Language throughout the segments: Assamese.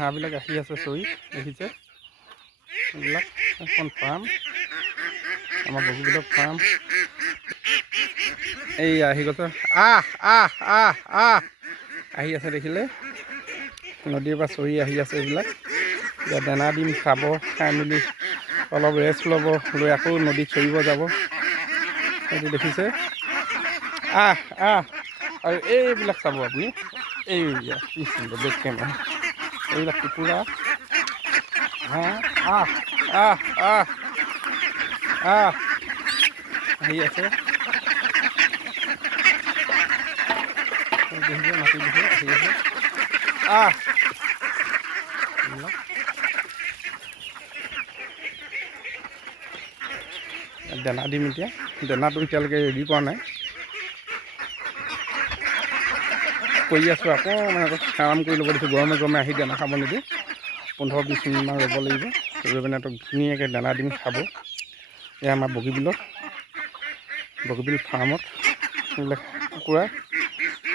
হাঁহবিলাক আহি আছে চৰি দেখিছে এইবিলাক এখন ফাৰ্ম আমাৰ বগীবিলৰ ফাৰ্ম এই আহি গৈছে আহি আছে দেখিলে নদীৰ পৰা চৰি আহি আছে এইবিলাক এতিয়া দানা দিম খাব খাই মেলি অলপ ৰেষ্ট ল'ব লৈ আকৌ নদীত চৰিব যাব সেইটো দেখিছে আৰু এইবিলাক চাব আপুনি এই কি সুন্দৰ বেক কেমেৰা এইবিলাক কুকুৰা আহি আছে মাটি দিছে আহি আছে দানা দিম এতিয়া দানাটো এতিয়ালৈকে ৰেডি কৰা নাই কৰি আছোঁ আকৌ মানে আৰাম কৰি ল'ব দিছোঁ গৰমে গৰমে আহি দানা খাব নিদিওঁ 15-20 মিনিটমান ৰ'ব লাগিব ৰৈ পিনে ধুনীয়াকৈ দানা দিম খাব এয়া আমাৰ বগীবিল ফাৰ্মত এইবিলাক কুকুৰা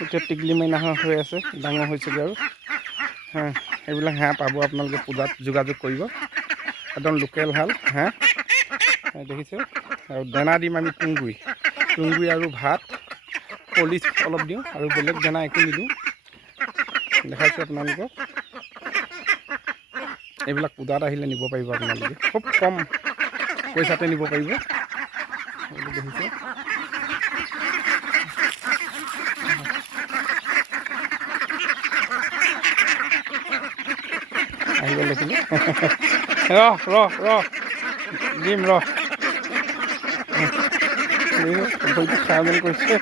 এতিয়া টিকলি মাইনা হৈ আছে ডাঙৰ হৈছেগৈ আৰু এইবিলাক হাঁহ পাব আপোনালোকে পূজাত যোগাযোগ কৰিব একদম লোকেল হাল হাঁহ দেখিছে আৰু দানা দিম আমি তুঁহগুৰি আৰু ভাত পলিচ অলপ দিওঁ আৰু বেলেগ দানা একো নিদিওঁ দেখাইছোঁ আপোনালোকক এইবিলাক পূজাত আহিলে নিব পাৰিব আপোনালোকে খুব কম পইচাতে নিব পাৰিব দেখিছে আহিব দেখিলে দিম খাই মেলি কৰিছে